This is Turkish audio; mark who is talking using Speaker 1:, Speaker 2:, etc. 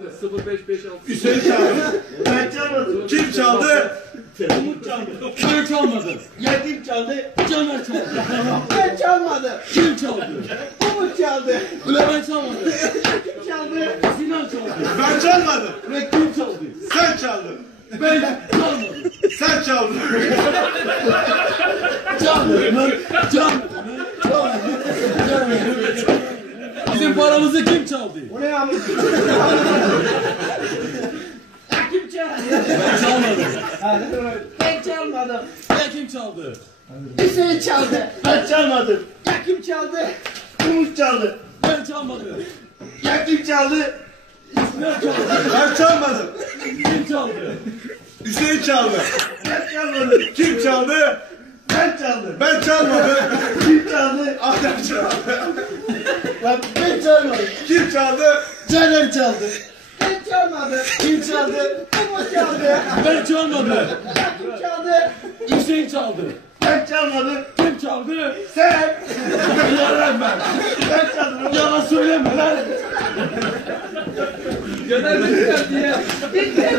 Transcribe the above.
Speaker 1: 0556.
Speaker 2: Hüseyin çaldı. Ben çalmadım. Kim çaldı? Umut çaldı.
Speaker 1: Ben çalmadım.
Speaker 2: Yetim çaldı.
Speaker 1: Caner çaldı.
Speaker 2: Ben çalmadım.
Speaker 1: Kim çaldı?
Speaker 2: Umut çaldı.
Speaker 1: Ulan ben çalmadım.
Speaker 2: Kim çaldı?
Speaker 1: Sinan çaldı.
Speaker 2: Ben çalmadım.
Speaker 1: Ve kim çaldı?
Speaker 2: Sen çaldın.
Speaker 1: Ben çalmadım.
Speaker 2: Sen çaldın.
Speaker 1: Çalmadım lan. Çalmadım. Çalmadım. Bizim paramızı kim çaldı?
Speaker 2: O ne ya? Kim çaldı?
Speaker 1: Ben çalmadım.
Speaker 2: Ben çalmadım.
Speaker 1: Ya kim çaldı?
Speaker 2: Hüseyin çaldı. Ben çalmadım. Ya kim çaldı? Umut çaldı.
Speaker 1: Ben çalmadım.
Speaker 2: Ya kim çaldı?
Speaker 1: Ben çaldım.
Speaker 2: Ben çalmadım.
Speaker 1: Kim çaldı?
Speaker 2: Hüseyin çaldı. Ben çalmadım. Kim çaldı? Ben çaldım. Ben çalmadım. Kim çaldı? Adem çaldı.
Speaker 3: Lan ben çalmadım.
Speaker 2: Kim çaldı?
Speaker 3: Caner çaldı.
Speaker 2: Ben çalmadım.
Speaker 3: Kim çaldı?
Speaker 2: Umut çaldı.
Speaker 1: Ben çalmadım.
Speaker 2: Ya kim çaldı?
Speaker 1: Hüseyin çaldı.
Speaker 2: Ben çalmadım.
Speaker 1: Kim çaldı?
Speaker 2: Sen.
Speaker 1: Yalan ben.
Speaker 2: Ben çaldım.
Speaker 1: Yalan söyleme lan. Caner beni geldi ya.
Speaker 2: Bitti.